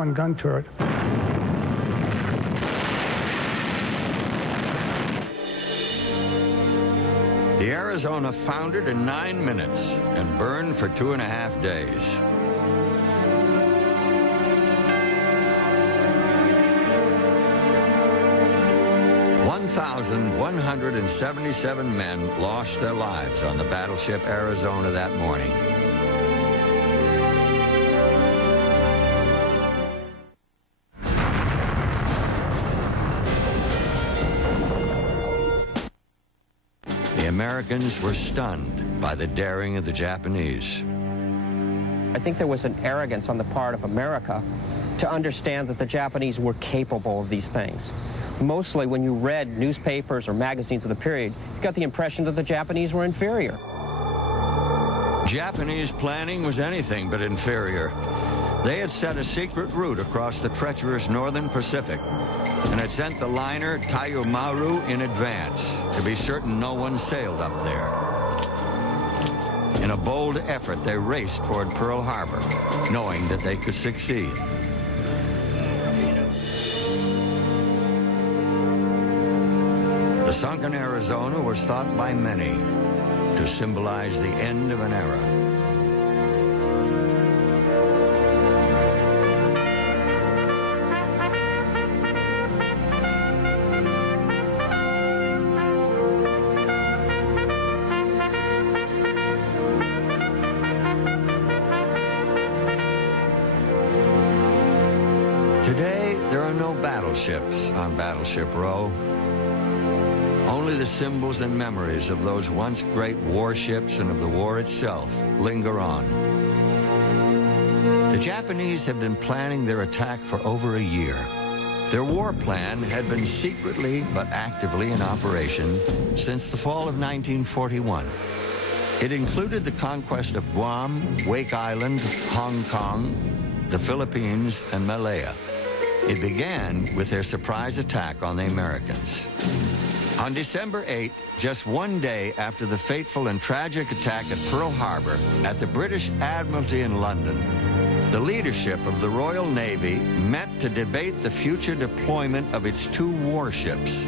One gun turret. The Arizona foundered in 9 minutes and burned for 2.5 days. "1,177 men lost their lives on the battleship Arizona that morning. The Americans were stunned by the daring of the Japanese. I think there was an arrogance on the part of America to understand that the Japanese were capable of these things. Mostly when you read newspapers or magazines of the period, you got the impression that the Japanese were inferior. Japanese planning was anything but inferior. They had set a secret route across the treacherous northern Pacific and had sent the liner Tayumaru in advance to be certain no one sailed up there. In a bold effort, they raced toward Pearl Harbor, knowing that they could succeed. The sunken Arizona was thought by many to symbolize the end of an era. Today, there are no battleships on Battleship Row. Only the symbols and memories of those once great warships and of the war itself linger on. The Japanese had been planning their attack for over a year. Their war plan had been secretly but actively in operation since the fall of 1941. It included the conquest of Guam, Wake Island, Hong Kong, the Philippines, and Malaya. It began with their surprise attack on the Americans. On December 8, just one day after the fateful and tragic attack at Pearl Harbor at the British Admiralty in London, the leadership of the Royal Navy met to debate the future deployment of its 2 warships,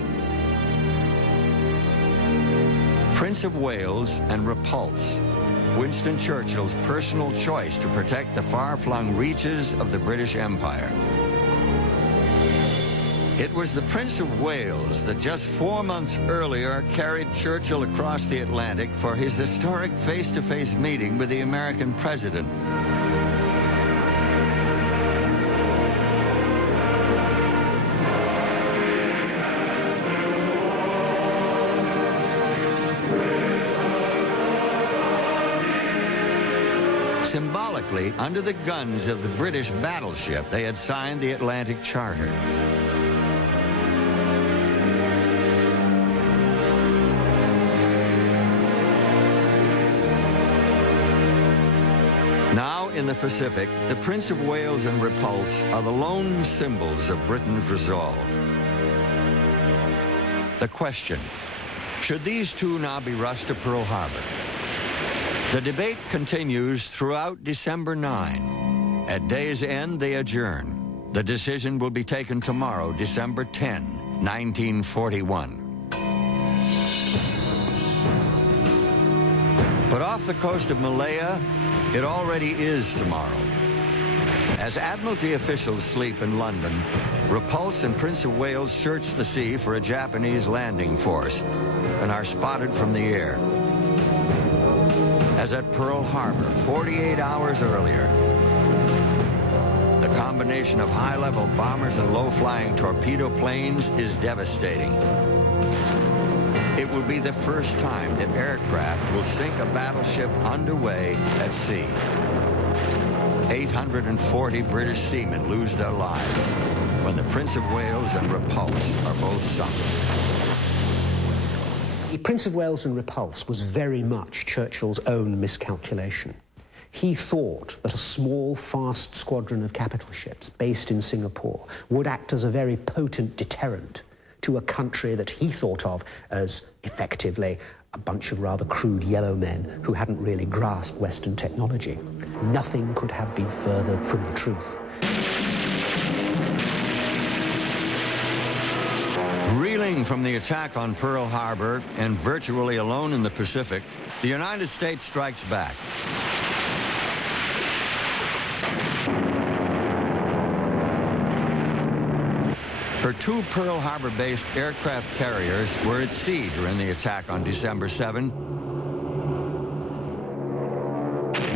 Prince of Wales and Repulse, Winston Churchill's personal choice to protect the far-flung reaches of the British Empire. It was the Prince of Wales that just 4 months earlier carried Churchill across the Atlantic for his historic face-to-face meeting with the American president. Symbolically, under the guns of the British battleship, they had signed the Atlantic Charter. Now, in the Pacific, the Prince of Wales and Repulse are the lone symbols of Britain's resolve. The question, should these 2 now be rushed to Pearl Harbor? The debate continues throughout December 9. At day's end, they adjourn. The decision will be taken tomorrow, December 10, 1941. But off the coast of Malaya, it already is tomorrow. As Admiralty officials sleep in London, Repulse and Prince of Wales search the sea for a Japanese landing force and are spotted from the air. As at Pearl Harbor 48 hours earlier, the combination of high-level bombers and low-flying torpedo planes is devastating. It will be the first time that aircraft will sink a battleship underway at sea. 840 British seamen lose their lives when the Prince of Wales and Repulse are both sunk. The Prince of Wales and Repulse was very much Churchill's own miscalculation. He thought that a small, fast squadron of capital ships based in Singapore would act as a very potent deterrent to a country that he thought of as effectively a bunch of rather crude yellow men who hadn't really grasped Western technology. Nothing could have been further from the truth. Reeling from the attack on Pearl Harbor and virtually alone in the Pacific, the United States strikes back. Her two Pearl Harbor-based aircraft carriers were at sea during the attack on December 7.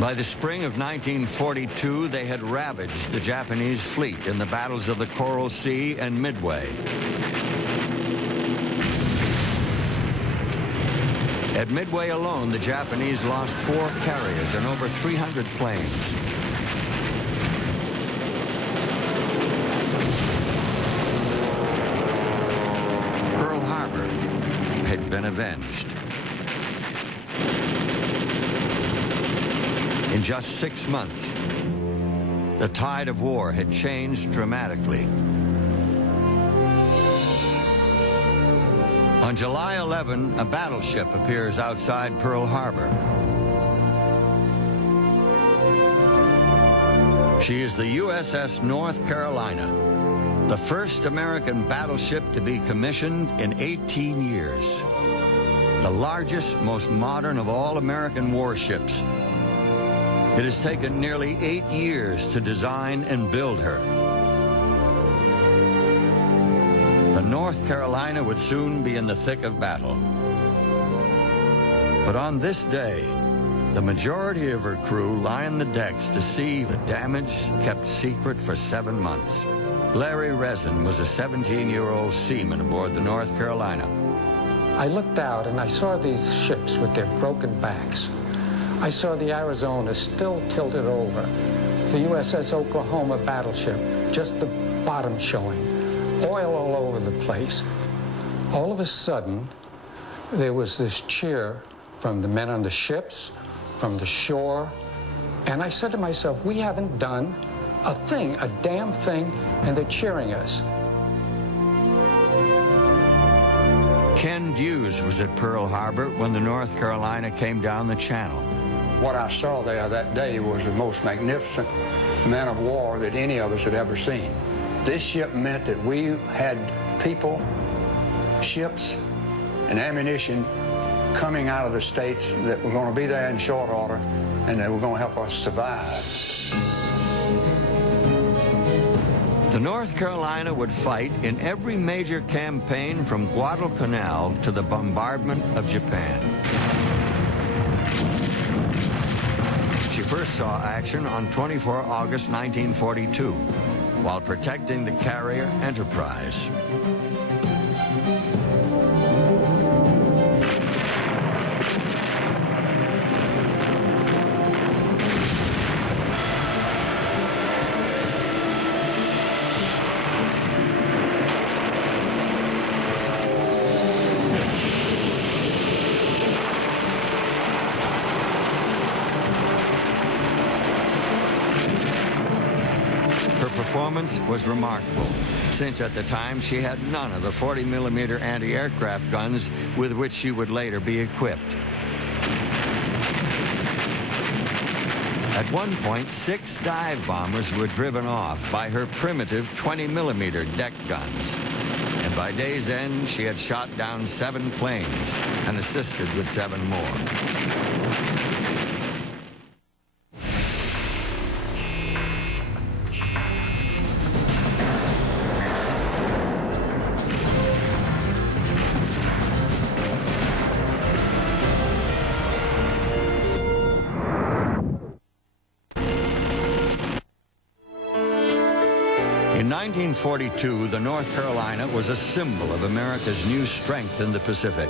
By the spring of 1942, they had ravaged the Japanese fleet in the battles of the Coral Sea and Midway. At Midway alone, the Japanese lost 4 carriers and over 300 planes. Pearl Harbor had been avenged. In just 6 months, the tide of war had changed dramatically. On July 11, a battleship appears outside Pearl Harbor. She is the USS North Carolina, the first American battleship to be commissioned in 18 years. The largest, most modern of all American warships. It has taken nearly 8 years to design and build her. The North Carolina would soon be in the thick of battle. But on this day, the majority of her crew lined the decks to see the damage kept secret for 7 months. Larry Resin was a 17-year-old seaman aboard the North Carolina. I looked out and I saw these ships with their broken backs. I saw the Arizona still tilted over, the USS Oklahoma battleship, just the bottom showing, oil all over the place. All of a sudden, there was this cheer from the men on the ships, from the shore, and I said to myself, we haven't done a thing, a damn thing, and they're cheering us. Ken Hughes was at Pearl Harbor when the North Carolina came down the channel. What I saw there that day was the most magnificent man of war that any of us had ever seen. This ship meant that we had people, ships, and ammunition coming out of the States that were going to be there in short order and that were going to help us survive. The North Carolina would fight in every major campaign from Guadalcanal to the bombardment of Japan. She first saw action on 24 August 1942 while protecting the carrier Enterprise. Performance was remarkable, since at the time she had none of the 40mm anti-aircraft guns with which she would later be equipped. At one point, 6 dive bombers were driven off by her primitive 20mm deck guns. And by day's end, she had shot down 7 planes and assisted with 7 more. In 1942, the North Carolina was a symbol of America's new strength in the Pacific.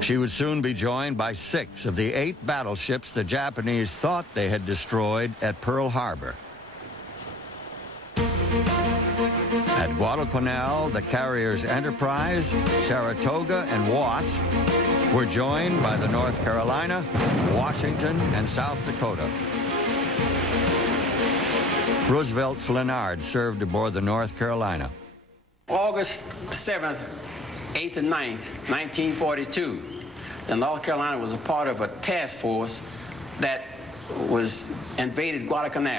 She would soon be joined by 6 of the 8 battleships the Japanese thought they had destroyed at Pearl Harbor. At Guadalcanal, the carriers Enterprise, Saratoga, and Wasp were joined by the North Carolina, Washington, and South Dakota. Roosevelt Flenard served aboard the North Carolina. August 7th, 8th, and 9th, 1942, the North Carolina was a part of a task force that invaded Guadalcanal.